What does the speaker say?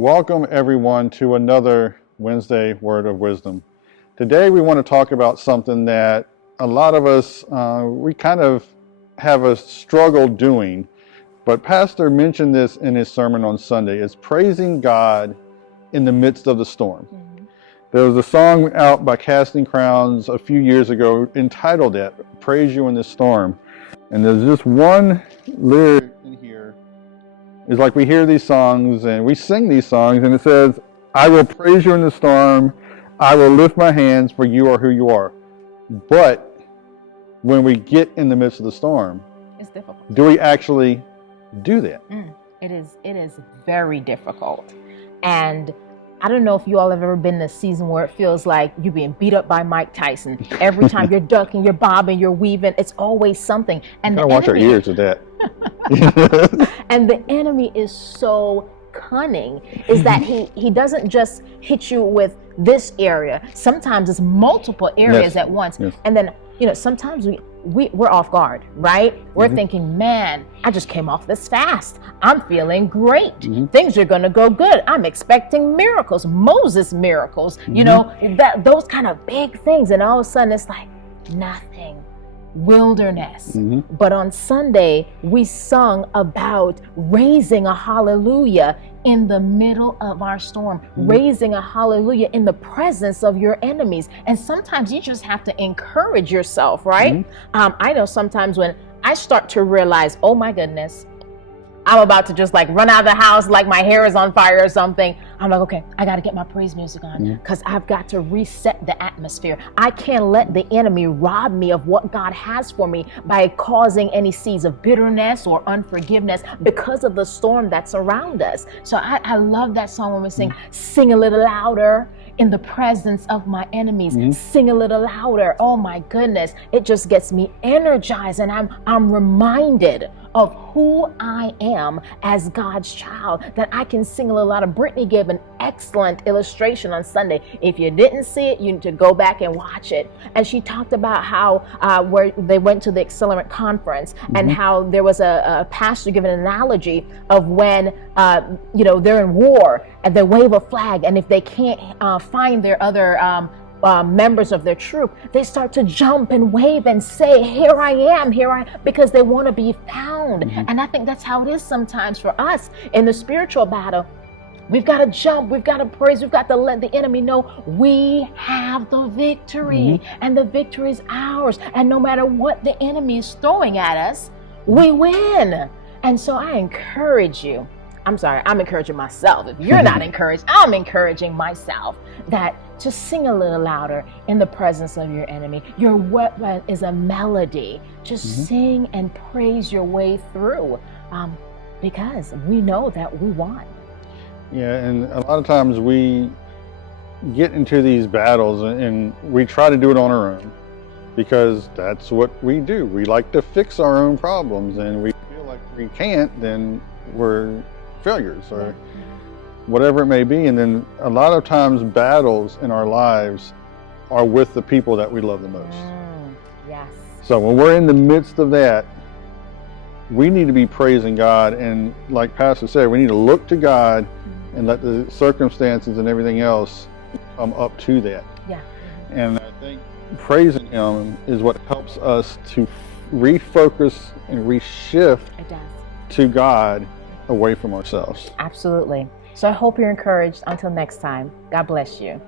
Welcome everyone to another Wednesday Word of Wisdom. Today we want to talk about something that a lot of us, we kind of have a struggle doing, but Pastor mentioned this in his sermon on Sunday. It's praising God in the midst of the storm. Mm-hmm. There was a song out by Casting Crowns a few years ago entitled that, Praise You in the Storm. And there's just one lyric in here. It's like we hear these songs and we sing these songs and it says, I will praise you in the storm. I will lift my hands for you are who you are. But when we get in the midst of the storm, it's difficult. Do we actually do that? It is very difficult. And I don't know if you all have ever been in a season where it feels like you're being beat up by Mike Tyson. Every time you're ducking, you're bobbing, you're weaving, it's always something. And I watch our ears with that. And the enemy is so cunning, is that he doesn't just hit you with this area. Sometimes it's multiple areas at once. Yes. And then, sometimes we're off guard, right? We're thinking, man, I just came off this fast. I'm feeling great. Things are going to go good. I'm expecting miracles, Moses miracles, those kind of big things. And all of a sudden it's like nothing. Wilderness. But on Sunday, we sung about raising a hallelujah in the middle of our storm, raising a hallelujah in the presence of your enemies. And sometimes you just have to encourage yourself, right? I know sometimes when I start to realize, oh my goodness, I'm about to just run out of the house like my hair is on fire or something. I'm like, okay, I got to get my praise music on because I've got to reset the atmosphere. I can't let the enemy rob me of what God has for me by causing any seeds of bitterness or unforgiveness because of the storm that's around us. So I love that song when we sing a little louder in the presence of my enemies. Sing a little louder. Oh my goodness. It just gets me energized and I'm reminded of who I am as God's child, that I can sing a little louder. Brittany gave an excellent illustration on Sunday. If you didn't see it, you need to go back and watch it. And she talked about how where they went to the Accelerant conference and how there was a pastor giving an analogy of when they're in war and they wave a flag, and if they can't find their other members of their troop, they start to jump and wave and say, here I am, because they want to be found. And I think that's how it is sometimes for us in the spiritual battle. We've got to jump, we've got to praise, we've got to let the enemy know we have the victory, and the victory is ours. And no matter what the enemy is throwing at us, we win. And so I encourage you. I'm encouraging myself. If you're not encouraged, I'm encouraging myself that to sing a little louder in the presence of your enemy. Your weapon is a melody. Just sing and praise your way through because we know that we won. Yeah, and a lot of times we get into these battles and we try to do it on our own because that's what we do. We like to fix our own problems, and we feel like we can't, then we're failures or whatever it may be. And then a lot of times battles in our lives are with the people that we love the most. Yes. So when we're in the midst of that, we need to be praising God, and like Pastor said, we need to look to God and let the circumstances and everything else come up to that. Yeah. And I think praising Him is what helps us to refocus and reshift to God away from ourselves. Absolutely. So I hope you're encouraged. Until next time, God bless you.